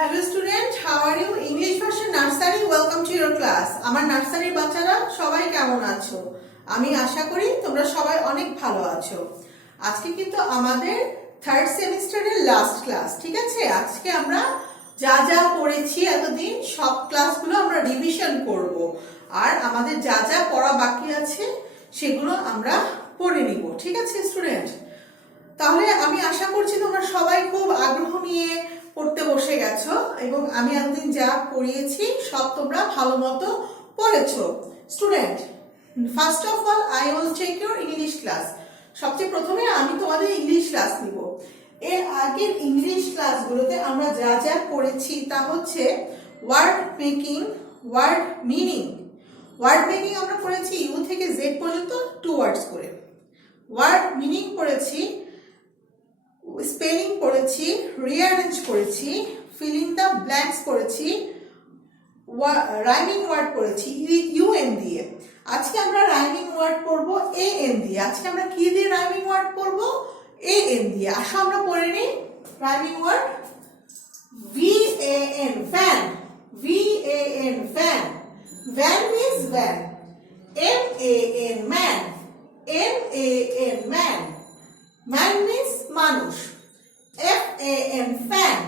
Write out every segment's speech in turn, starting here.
Hello student, how are you? English version nursery, welcome to your class. আমার নার্সারির বাচ্চারা সবাই কেমন আছো? আমি আশা করি তোমরা সবাই অনেক ভালো আছো। আজকে কিন্তু আমাদের থার্ড সেমিস্টারের লাস্ট ক্লাস, ঠিক আছে? আজকে আমরা যা যা পড়েছি এতদিন সব ক্লাসগুলো আমরা রিভিশন করব। আর আমাদের যা যা পড়া বাকি আছে সেগুলো আমরা পড়ে নিব, ঠিক আছে স্টুডেন্ট? তাহলে আমি আশা করছি তোমরা সবাই খুব আগ্রহ নিয়ে পড়তে বসে গেছো এবং আমি এতদিন যা পড়িয়েছি সব তোমরা ভালো মতো পড়েছো। Student, first of all I will check your English class. সবচেয়ে প্রথমে আমি তোমাদের ইংলিশ ক্লাস নিব। এর আগের ইংলিশ ক্লাসগুলোতে আমরা যা যা পড়েছি তা হচ্ছে word making, word meaning. Word making আমরা পড়েছি ইউ থেকে জেড পর্যন্ত 2 ওয়ার্ডস করে। ওয়ার্ড মিনিং পড়েছি, স্পেলিং পড়েছি, রিঅ্যারেঞ্জ করেছি, ফিলিং দ্য ব্ল্যাঙ্কস পড়েছি, রাইমিং ওয়ার্ড পড়েছি ইউএন দিয়ে। আজকে আমরা রাইমিং ওয়ার্ড পড়বো এএন দিয়ে। আজকে আমরা কি দিয়ে রাইমিং ওয়ার্ড পড়বো? এএন দিয়ে। আসো আমরা পড়ে নিই rhyming word. VAN, van, VAN, van, van means van. MAN, man, MAN, man, man means মানুষ। FAN, fan,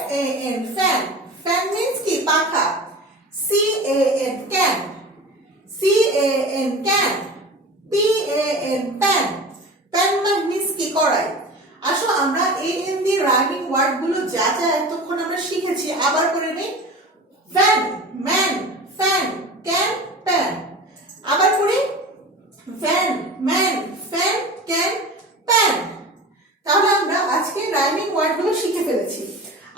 FAN, fan, fan means কি? পাখা। CAN, can, CAN, can, PAN, pan, pan means কি? কড়াই। আসো আমরা AN দিয়ে রাইমিং ওয়ার্ড গুলো যা যা এতক্ষণ আমরা শিখেছি আবার করে নেই। van, man, fan, can, pan। আবার করি van, man, fan, can, pan। তাহলে আমরা আজকে রাইমিং ওয়ার্ডগুলো শিখে ফেলেছি।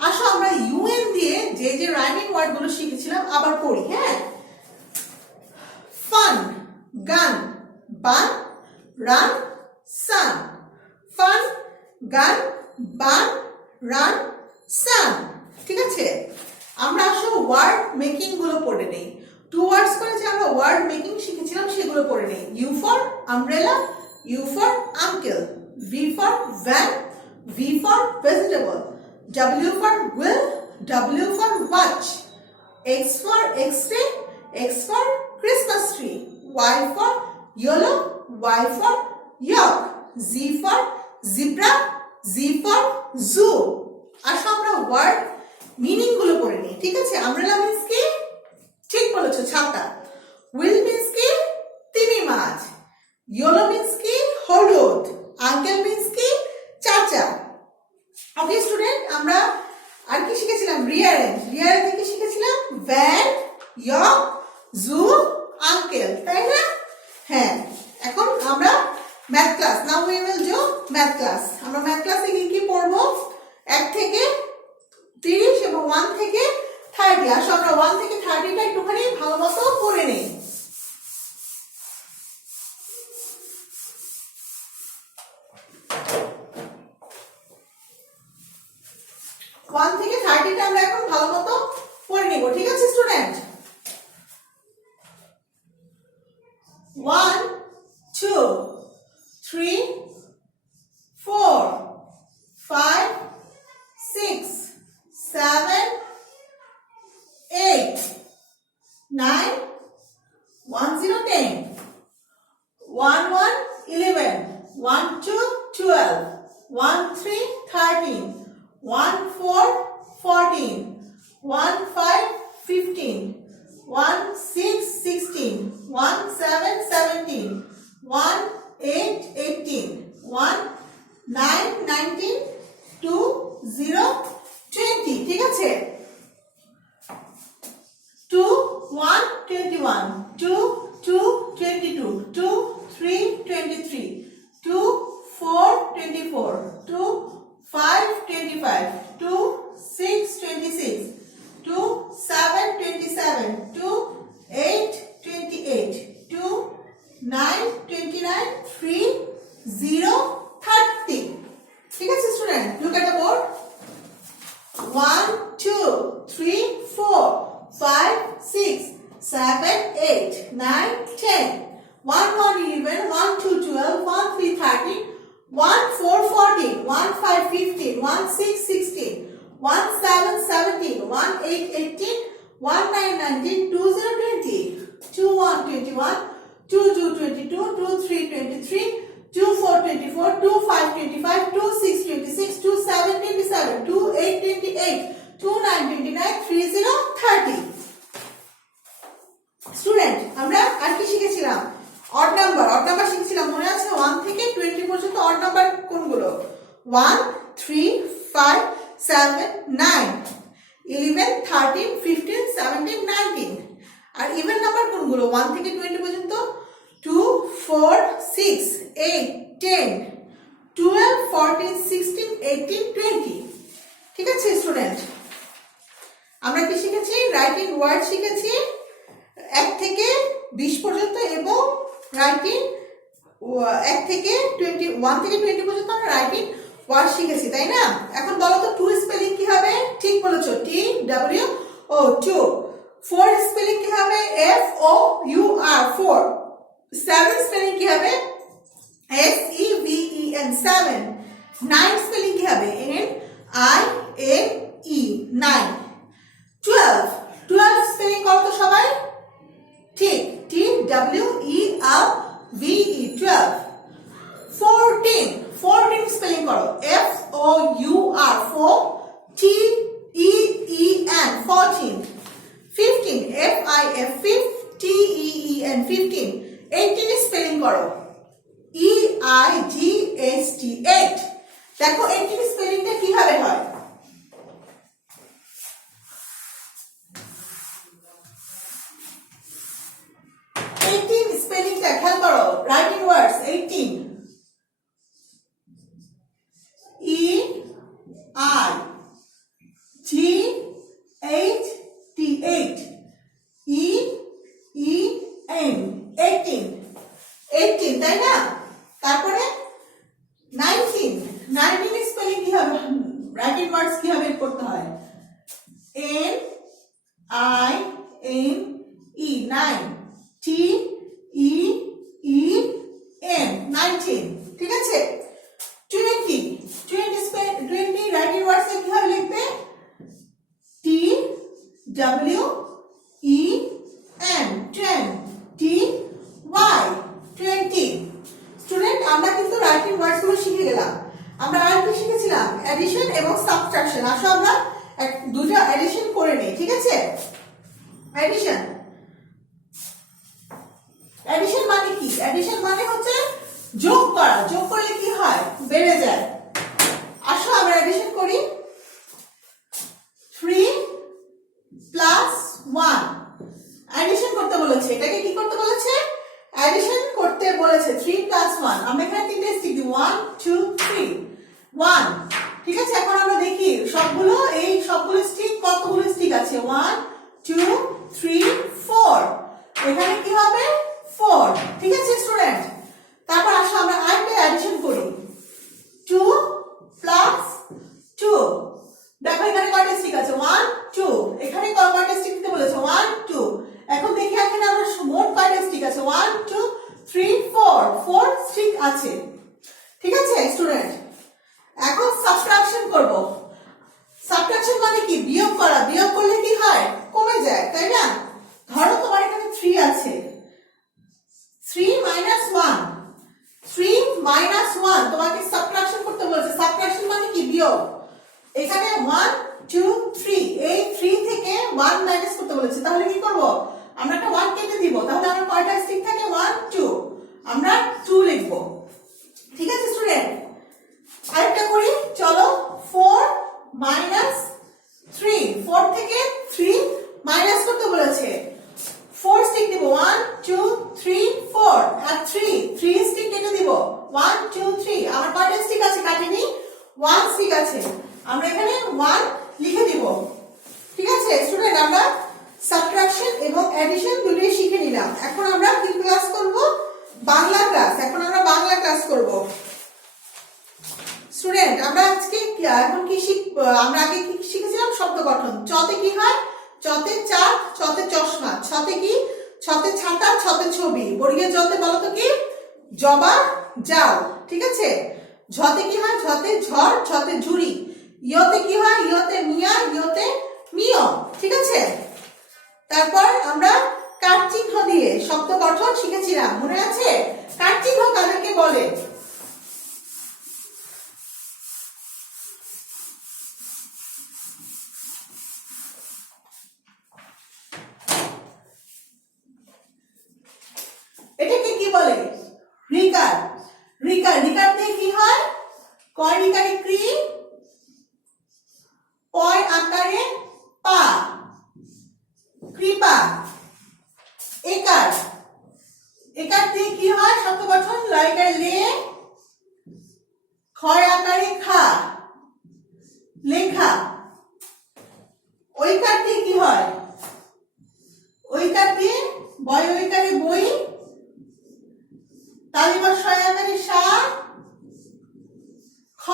আসো আমরা ইউএন দিয়ে যে যে রাইমিং ওয়ার্ডগুলো শিখেছিলাম আবার পড়ি, হ্যাঁ? ফান, গান, বান, রান, সান। ফান, গান, বান, রান, সান। ঠিক আছে? আমরা আসো ওয়ার্ড মেকিং গুলো পড়ে নেই। 2 ওয়ার্ডস করে যে আমরা ওয়ার্ড মেকিং শিখেছিলাম সেগুলো পড়ে নেই। U for umbrella, U for uncle, V for van, V for vegetable, W for will, W for watch, X for X-ray, X for Christmas tree, Y for yellow, Y for york, Z for zebra, Z for zoo। আসো আমরা word meaning গুলো পড়ে নিই, ঠিক আছে? Umbrella means কি? ঠিক বলেছো, ছাতা। উইল মিন্স কি? তিমি মাছ। ইয়েলো মিন্স কি? হলুদ। আঙ্কেল মিন্স কি? চাচা। ওকে স্টুডেন্ট, আমরা আর কি শিখেছিলাম? রিঅ্যারেঞ্জ। রিঅ্যারেঞ্জ কি শিখেছিলাম? ভ্যান, ইয়র্ক, জু, আঙ্কেল, তাই না? হ্যাঁ, এখন আমরা math class. Now we will do math class. আমরা ম্যাথ ক্লাসে কি কি পড়বো? 1 থেকে 30 এবং 1 থেকে 30। আসো আমরা 1 থেকে 30টা একটুখানি ভালো মতো পড়ে নেই। 1 থেকে 30টা আমরা এখন ভালো মতো পড়ে নিব, ঠিক আছে স্টুডেন্ট? 1 2 3 4 5 6 7 8 9 1 0 10 1 1 11 1 2 12 1 3 13 1 4 14 1 5 15 1 6 16 1 7 17 1 8 18 1 9 19 2 0 20। ঠিক আছে? 2 1 21 2 2 22 2 3 23 2 4 24 2 5 25 2 6 26 2 7 27 2 8 28 2 9 29 3 0 30। ঠিক আছে student? Look at the board. 1 2 3 4 5 6 7 8 9 10 1 1 11 1 2 12 1 3 13 1 4 14 1 5 15 1 6 16 17 17, 18 18, 19 19, 20 20, 21 21, 22 22, 23 23, 24 24, 25 25, 26 26, 27 27, 28 28, 29 29, 30 30. Student আমরা আর কি শিখেছিলাম? অড নাম্বার শিখেছিলাম, মনে আছে? 1 থেকে 20 পর্যন্ত অড নাম্বার কোনগুলো? 1 3 5 7 9, 11 13 15 17 19. আর ইভেন নাম্বার কোনগুলো? 1 থেকে 20 পর্যন্ত 2 4 6 8 10 12 14 16 18 20. ঠিক আছে স্টুডেন্ট, আমরা কি শিখেছি? রাইটিং ওয়ার্ড শিখেছি 1 থেকে 20 পর্যন্ত, এবং রাইটিং 1 থেকে 21 থেকে 20 পর্যন্ত আমরা রাইটিং ওয়ার্ড শিখেছি, তাই না? এখন বলো তো 2 স্পেলিং কি হবে? ঠিক বলেছো, টি ডব্লিউ ও 2। 4 স্পেলিং কি হবে? F O U R 4। 7 spelling কি হবে? S E V E N 7। 9 spelling কি হবে? N I N E 9। 12 spelling করো তো সবাই, ঠিক, T W E L V E 12। 14 spelling করো, F O U R 4 T E E N 14। 15 F I F 5 T E E N 15। 18 spelling করো, E I G S T 8। দেখো 18 স্পেলিংটা কিভাবে হয়? স্পেলিংটা খেয়াল করো, writing words 18, E I G H T 8, E E N 18, তাই না? তারপরে 19 spelling কি হবে? রাইটিং ওয়ার্ডস কিভাবে করতে হয়? N I N E 9, T E E N 19, ঠিক আছে? 20 রাইটিং ওয়ার্ডস কিভাবে লিখবে? T W E N 10, T Y 20। Student আমরা কিন্তু রাইটিং ওয়ার্ডস গুলো শিখে গেলাম। আমরা আর কি শিখেছিলাম? অ্যাডিশন এবং সাবট্রাকশন। আসো আমরা দুটো অ্যাডিশন করে নেই, ঠিক আছে? অ্যাডিশন মানে কি? অ্যাডিশন মানে হচ্ছে যোগ করা। যোগ করলে কি হয়? বেড়ে যায়। আসো আমরা অ্যাডিশন করি। 3 প্লাস 1 অ্যাডিশন করতে বলেছে। এটাকে কি করতে বলেছে? অ্যাডিশন করতে বলেছে। 3 প্লাস 1, আমরা এখানে তিনটে স্টিক দিই, 1 2 3 1, ঠিক আছে? এখন আমরা দেখি সবগুলো স্টিক কতগুলো স্টিক আছে। 1 2 3 4, এখানে কি হবে? 4, ঠিক আছে স্টুডেন্ট? তারপর আসো আমরা আরেকটা অ্যাডিশন করি। 2 প্লাস 2, দেখো এখানে কয়টা স্টিক আছে? 1 2, এখানে কয়টা স্টিক দিতে বলেছে? 1 2। এখন দেখি এখানে আমরা মোট কয়টা স্টিক আছে? 1 2 3 4 স্টিক আছে, ঠিক আছে স্টুডেন্ট? এখন সাবট্রাকশন করব। সাবট্রাকশন মানে কি? বিয়োগ করা। বিয়োগ করলে কি হয়? কমে যায়, তাই না? ধরো তোমার এখানে 3 আছে, 3 minus 1, 3 minus 1 তোমাকে সাবট্রাকশন করতে বলেছে। সাবট্রাকশন মানে কি? বিয়োগ। এখানে 1 2 3, এই 3 থেকে 1 মাইনাস করতে বলেছে। তাহলে কি করব? আমরা একটা 1 কেটে দিব। তাহলে আমার কয়টা স্টিক থাকে? 1 2, আমরা 2 লিখব, ঠিক আছে স্টুডেন্ট? আরেকটা করি, চলো। 4 minus 3, 4 থেকে 3 মাইনাস করতে বলেছে। 4 স্টিক দিব, 1 2 3 4, আর 3 স্টিক কেটে দিব। 1 2 3, আমার কয়টা স্টিক আছে? কাটিনি, 1 স্টিক আছে। আমরা এখানে 1 লিখে দিব, ঠিক আছে স্টুডেন্ট? আমরা সাবট্রাকশন এবং অ্যাডিশন দুটোই শিখে নিলাম। এখন আমরা কি ক্লাস করব? বাংলা ক্লাস। এখন আমরা বাংলা ক্লাস করব। স্টুডেন্ট আমরা আজকে এখন কি আমরা আগে কি শিখেছিলাম? শব্দ গঠন। চতে কি হয়? চতে চাঁদ, চতে চশমা। ছতে কি? ছতে ছাতা, ছতে ছবি। বর্গীয় জতে বলো তো কি? জবা, জাল, ঠিক আছে? ঝতে কি হয়? ঝতে ঝড়, ঝতে ঝুড়ি। ইয়তে কি হয়? ইয়তে মিয়া, ইয়তে মিয়। ঠিক আছে? তারপর আমরা কাট চিহ্ন দিয়ে শব্দ গঠন শিখেছিলাম, মনে আছে? কাট চিহ্ন কাদেরকে বলে? এটাকে কি বলে? রিকার। রিকার। রিকার দিয়ে কি হয়? কয় রিকারে ক্রি, পয় আকারে পা, কৃপা। একার। একার দিয়ে কি হয়? শব্দ গঠন লয়কার লে, ক্ষয় আকারে খা, লেখা। ঐকার দিয়ে কি হয়? ঐকার দিয়ে বয় ঐকারে বই, তালিবা শয় আকারে সা, খ,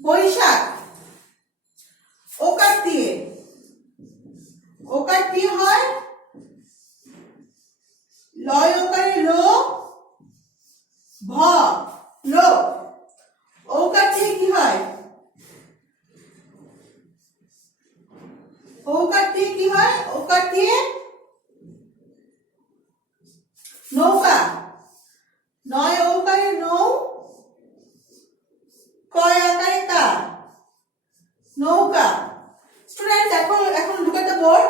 বৈশাখ। ওকার দিয়ে, ওকার দিয়ে হয় লয় ওকারে লো, ভ, লো। ওকার দিয়ে কি হয়? ওকার দিয়ে কি হয়? ওকার দিয়ে নৌকা। নয় ওকারে নৌ, কয় আকারে কা, নৌকা। স্টুডেন্টস এখন look at the board.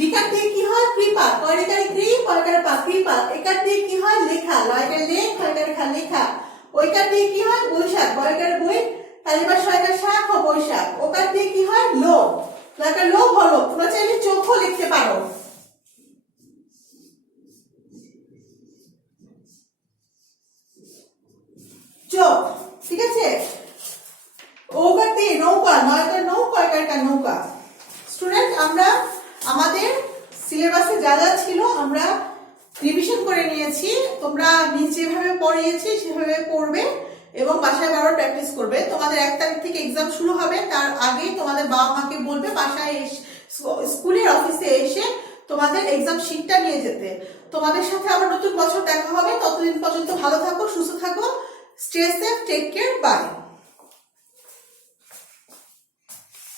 Recur দিয়ে কি হয়? কৃপা। কয় রিকারে ক্রি, পয় আকারে পা, কৃপা। একার দিয়ে কি হয়? লেখা। লয়কারে লে, ক্ষয় আকারে খা, লেখা। ঐকার দিয়ে কি হয়? বৈশাখ। বয় আকারে বই, তালিবা শয় আকারে সা, খ, বৈশাখ। ওকার দিয়ে কি হয়? লো। লয়কার লো, হলো। তোমরা চাইলে চোখও লিখতে পারো। চোখ। ঠিক আছে? ওকার দিয়ে নৌকা। নয়কার নৌ, কয়কার কা, নৌকা। স্টুডেন্ট আমরা আমাদের সিলেবাসে যা যা ছিল আমরা রিভিশন করে নিয়েছি। তোমরা যেভাবে পড়িয়েছি সেভাবে পড়বে এবং বাসায় বারবার প্র্যাকটিস করবে। তোমাদের 1 তারিখ থেকে এক্সাম শুরু হবে, তার আগে তোমাদের বাবা মাকে বলবে বাসায় স্কুলের অফিসে এসে তোমাদের এক্সাম শিটটা নিয়ে যেতে। তোমাদের সাথে আবার নতুন বছর দেখা হবে। ততদিন পর্যন্ত ভালো থাকো, সুস্থ থাকো। Stay safe, take care, by.